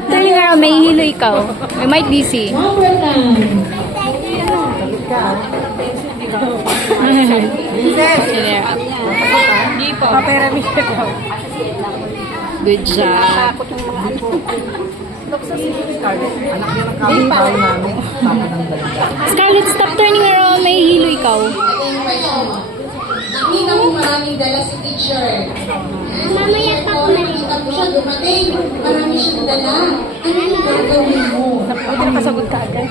stop turning around. May hilo ikaw. We might be see. Number 9. Good job. Scarlett, stop turning around. May hilo ikaw. Nakita mo maraming dala si teacher. Mamaya pa ko nakita ko siya dumating. Marami siyang dala. Ano yung gagawin mo? Pwede nakasagot ka agad.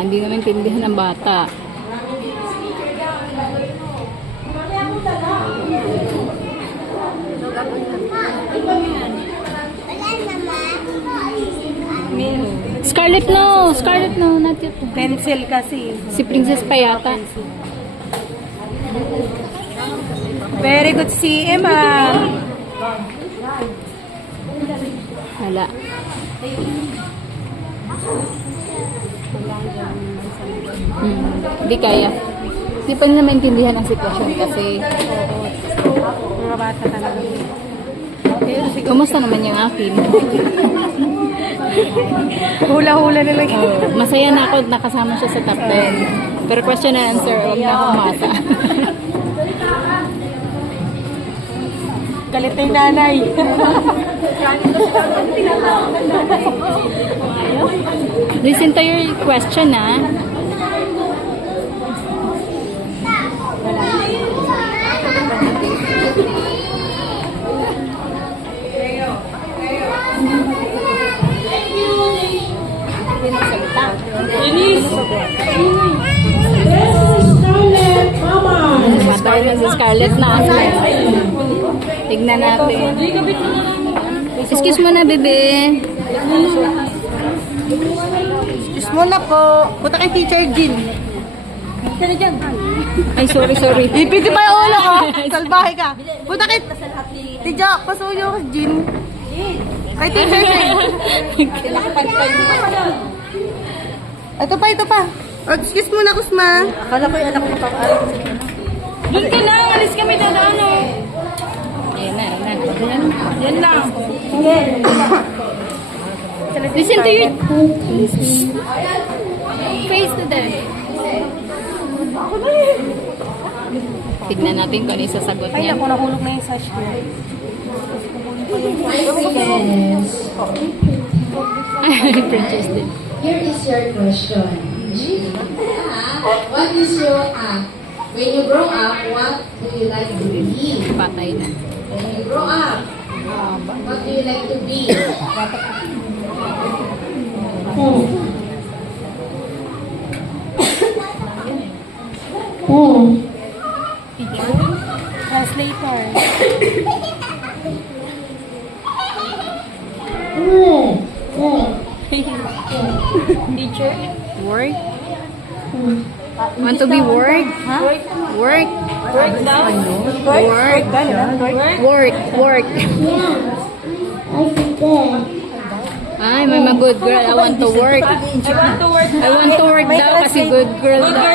Hindi naman tindihan ng bata. Scarlett, no. Scarlett, no. Not yet. Pencil kasi. Si Princess pa yata. Very good si Emma. Hala. Hindi kaya. Hindi pa nila maintindihan ang sitwasyon kasi Mga bata talaga. kumusta naman yung akin? Hula-hula na lang. Masaya na ako nakasama siya sa top 10. Pero question and answer, huwag na akong masa. Galit na yung nanay. Listen to your question, ah. Matay na si Scarlett na. Tignan natin. Excuse mo na, bebe. Excuse mo na po. Punta kay Teacher Jean. Ay, sorry. Ipiti pa yung ulo ko. Salbahe ka. Punta kay Teacher. Pasuyo ka, Jean. Kay Teacher Jean. Ito pa. Oh, excuse mo na, Kusma. Akala ko yung anak ko pa. Doon ka lang. Alis kami na ano. Ayan na. Yan lang. Listen to your... Face to them. Tignan natin kung ano yung sasagot Ay, niya. ako nahulog na yung sash ko. Princess din. Here is your question. What is your when you grow up, what do you like to be? Patay na. When you grow up, what do you like to be? Translator. Teacher? Work? Want to be work? Huh? Work? Work daw. Work. Ay, may mga good girl. I want to work. I want to work daw kasi good girl daw.